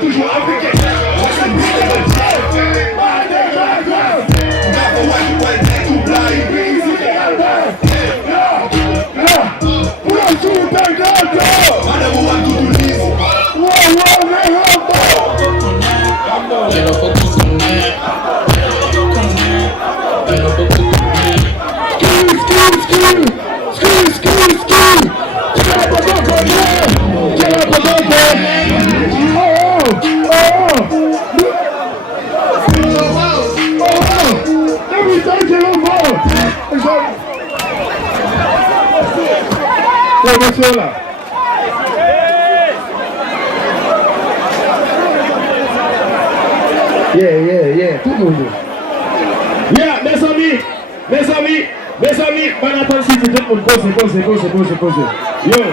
toujours africain. Yeah, tout le monde. Yeah, mes amis, bon attends, s'il vous plaît, pose. Yo.